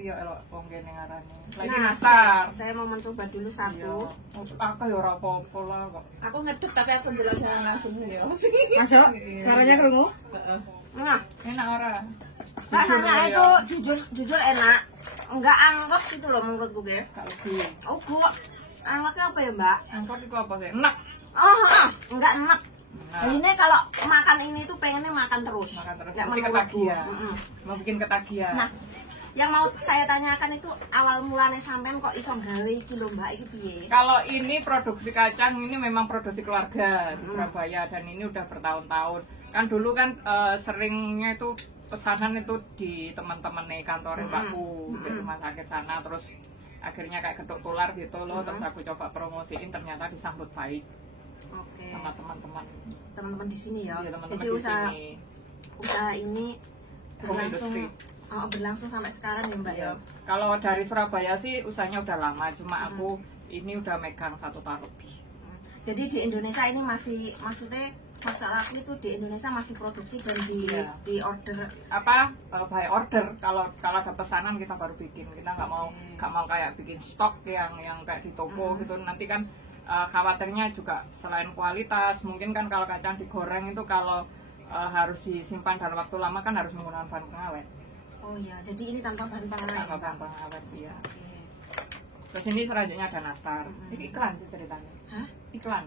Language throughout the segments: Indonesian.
ya elok wong kene ngarani. Lagi Nah, nastar. saya mau mencoba dulu satu. Aku ya ora apa-apa lah kok. Aku ngedut tapi aku ndelok jalan langsung ya. Masuk, suaranya kerungu. Heeh. Nah, Enak ora? rasanya Jujur, itu ya. jujur enak. Enggak anggot gitu loh menurutku, Ge. Gak lebih. Oh, gua angkotnya apa ya, Mbak? Angkot itu apa sih? Enak. Enggak enak. Nah, Ini kalau makan ini tuh pengennya makan terus. makan terus. Nggak Bikin menurutku. ketagihan. Mm-mm. Mau bikin ketagihan. Nah, yang mau saya tanyakan itu awal mulanya sampean kok iso gawe iki lho, Mbak, iki piye? Kalau ini produksi kacang ini memang produksi keluarga di Surabaya dan ini udah bertahun-tahun. Kan dulu kan seringnya itu pesanan itu di teman-teman nih kantornya Mbakku di rumah sakit sana, terus akhirnya kayak gedok tular gitu loh, terus aku coba promosiin ternyata disambut baik Oke. sama teman-teman. Teman-teman di sini ya. Iya, teman-teman Jadi di usaha sini. ini Home berlangsung industry. berlangsung sampai sekarang ya, Mbak Iya. ya. Kalau dari Surabaya sih usahanya udah lama, cuma aku ini udah megang 1 tahun lebih. Jadi di Indonesia ini masih, maksudnya masalahku itu di Indonesia masih produksi dan Iya. di order. Apa by order, kalau ada pesanan kita baru bikin, kita nggak mau kayak bikin stok yang kayak di toko gitu, nanti kan khawatirnya juga selain kualitas mungkin kan kalau kacang digoreng itu kalau harus disimpan dalam waktu lama kan harus menggunakan bahan pengawet. Oh iya, jadi ini tanpa bahan pengawet. Tanpa Mbak? bahan pengawet, iya. Oke. Terus ini selanjutnya ada nastar. Ini iklan sih ceritanya. Hah? Iklan.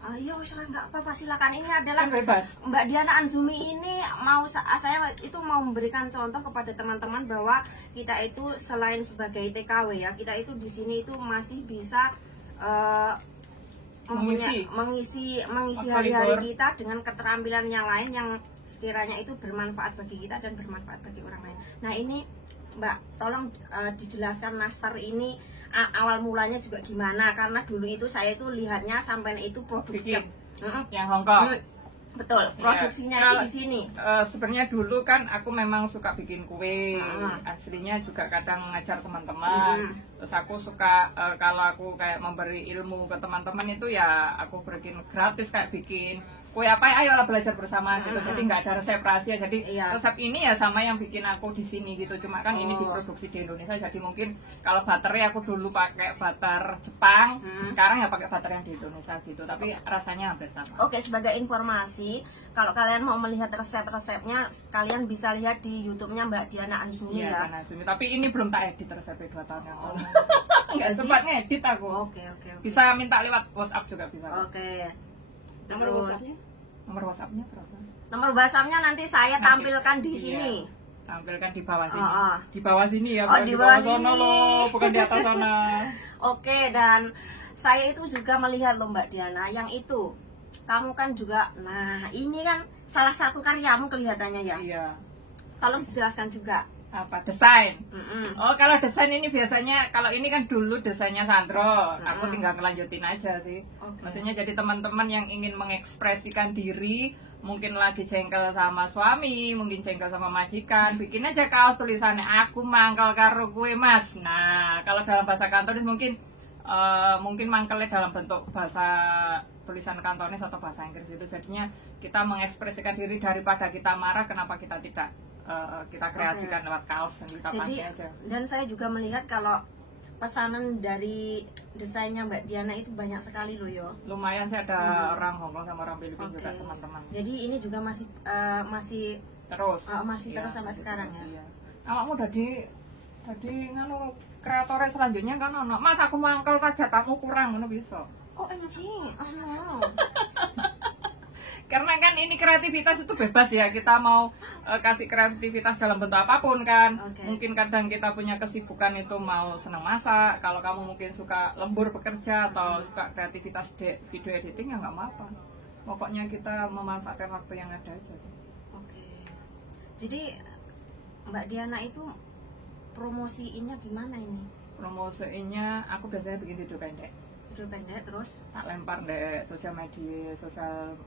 Ayo, nggak apa-apa, silakan. Ini adalah Kan bebas. Mbak Diana Anzumi ini saya itu mau memberikan contoh kepada teman-teman bahwa kita itu selain sebagai TKW ya, kita itu di sini itu masih bisa mengisi hari-hari kita dengan keterampilan yang lain yang sekiranya itu bermanfaat bagi kita dan bermanfaat bagi orang lain. Nah ini Mbak, tolong dijelaskan nastar ini awal mulanya juga gimana, karena dulu itu saya itu lihatnya sampai itu produksi yang Hongkong. Betul, produksinya itu di sini. Sebenarnya dulu kan aku memang suka bikin kue, aslinya juga kadang ngajar teman-teman. Terus aku suka kalau aku kayak memberi ilmu ke teman-teman itu ya aku bikin gratis, kayak bikin kue apa, ayolah belajar bersama gitu. Jadi nggak ada resep rahasia. Jadi resep ini ya sama yang bikin aku di sini gitu. Cuma kan ini diproduksi di Indonesia, jadi mungkin kalau butternya aku dulu pakai butter Jepang, sekarang ya pakai butter yang di Indonesia gitu. Tapi rasanya hampir sama. Oke, sebagai informasi, kalau kalian mau melihat resep-resepnya, kalian bisa lihat di YouTube-nya Mbak Diana Anzumi ya. Diana Anzumi. Tapi ini belum tak edit resepnya 2 tahun yang lalu. Nggak sempat ngedit aku. Oke. Bisa minta lewat WhatsApp juga bisa. Oke. Nomor WhatsApp-nya? Nomor WhatsApp-nya berapa? Nomor WhatsApp-nya nanti saya tampilkan di sini. Tampilkan di bawah sini. Di bawah sini ya, bukan di bawah sana sini loh, bukan di atas sana. Oke, dan saya itu juga melihat loh Mbak Diana, yang itu kamu kan juga, nah ini kan salah satu karyamu kelihatannya ya. Iya. Tolong dijelaskan juga. Apa desain? Oh, kalau desain ini biasanya, kalau ini kan dulu desainnya Sandro, aku tinggal ngelanjutin aja sih. Maksudnya jadi teman-teman yang ingin mengekspresikan diri, mungkin lagi jengkel sama suami, mungkin jengkel sama majikan, bikin aja kaos tulisannya aku mangkal karo kue mas. Nah, kalau dalam bahasa kantonis mungkin mangkelnya dalam bentuk bahasa tulisan kantonis atau bahasa Inggris itu. Jadinya kita mengekspresikan diri, daripada kita marah, kenapa kita tidak kita kreasikan lewat kaos dan kita pakai aja. Dan saya juga melihat kalau pesanan dari desainnya Mbak Diana itu banyak sekali loh yo. Lumayan sih, ada orang Hongkong sama orang Filipina juga teman-teman. Jadi ini juga masih terus terus sampai sekarang ya. Iya. Awakmu tadi nganu kreatornya selanjutnya kan ono. Mas aku mangkel pajatamu kurang ngono bisa. OMG, no. Karena kan ini kreativitas itu bebas ya, kita mau kasih kreativitas dalam bentuk apapun kan. Mungkin kadang kita punya kesibukan itu mau senang masak, kalau kamu mungkin suka lembur bekerja atau suka kreativitas video editing ya nggak apa-apa. Pokoknya kita memanfaatkan waktu yang ada aja. Oke. Jadi Mbak Diana itu promosiinnya gimana ini? Promosiinnya aku biasanya bikin video pendek. Terus tak lempar deh sosial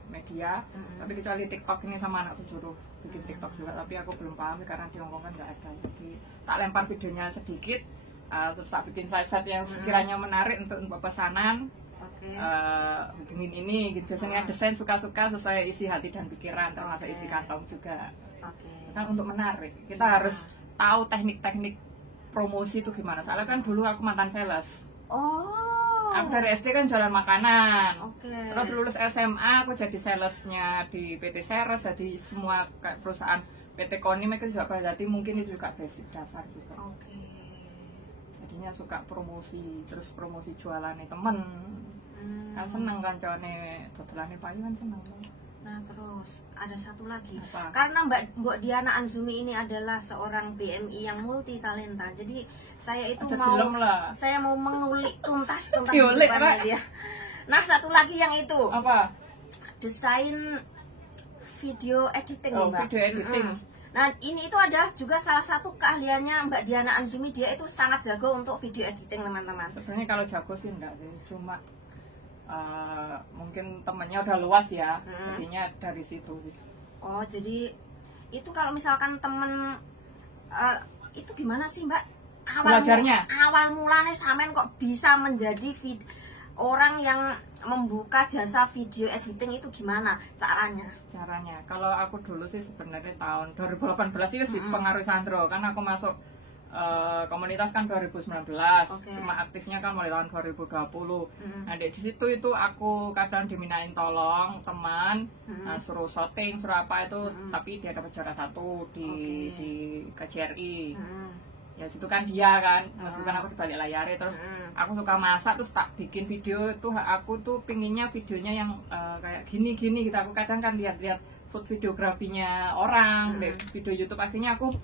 media, tapi kecuali TikTok ini sama anakku suruh bikin TikTok juga, tapi aku belum paham karena di Hongkong kan nggak ada, jadi tak lempar videonya sedikit, terus tak bikin slide yang sekiranya menarik untuk pesanan. Bikin ini gitu, biasanya desain suka-suka sesuai isi hati dan pikiran, termasuk isi kantong juga. Kan untuk menarik kita harus tahu teknik-teknik promosi itu gimana. Soalnya kan dulu aku mantan sales. Aku dari SD kan jualan makanan. Terus lulus SMA aku jadi salesnya di PT Ceres, jadi semua kayak perusahaan PT Koni mereka juga berarti mungkin itu juga basic dasar juga. Jadinya suka promosi, terus promosi jualannya temen. Kan seneng kan cowoknya dodolannya payu kan seneng. Nah terus ada satu lagi. Apa? Karena Mbak Diana Anzumi ini adalah seorang BMI yang multi talenta, jadi saya itu mau mengulik tuntas tentang kehidupannya dia. Nah satu lagi yang itu apa? Desain video editing, Mbak. Video editing. Nah ini itu ada juga salah satu keahliannya Mbak Diana Anzumi, dia itu sangat jago untuk video editing teman-teman. Sebenarnya kalau jago sih enggak sih, cuma mungkin temennya udah luas ya, jadinya dari situ sih. Jadi itu kalau misalkan temen itu gimana sih Mbak? Belajarnya? Awal mulanya sampean kok bisa menjadi orang yang membuka jasa video editing itu gimana caranya? Kalau aku dulu sih sebenarnya tahun 2018 itu sih pengaruh Sandro, kan aku masuk komunitas kan 2019, cuma aktifnya kan mulai tahun 2020. Nah di situ itu aku kadang diminain tolong teman, suruh syuting, suruh apa itu, tapi dia dapat juara 1 di KJRI. Ya situ kan dia kan, meskipun aku di balik layar, terus aku suka masak, terus tak bikin video tuh, aku tuh pinginnya videonya yang kayak gini gitu. Aku kadang kan lihat food videografinya orang di video YouTube, akhirnya aku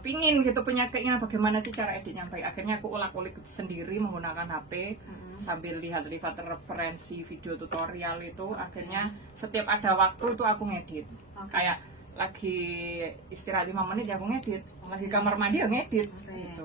pingin gitu, punya keinginan bagaimana sih cara edit yang baik. Akhirnya aku ulik-ulik sendiri menggunakan HP sambil lihat referensi video tutorial itu. Akhirnya setiap ada waktu itu aku ngedit. Kayak lagi istirahat 5 menit ya aku ngedit, lagi kamar mandi ya ngedit gitu.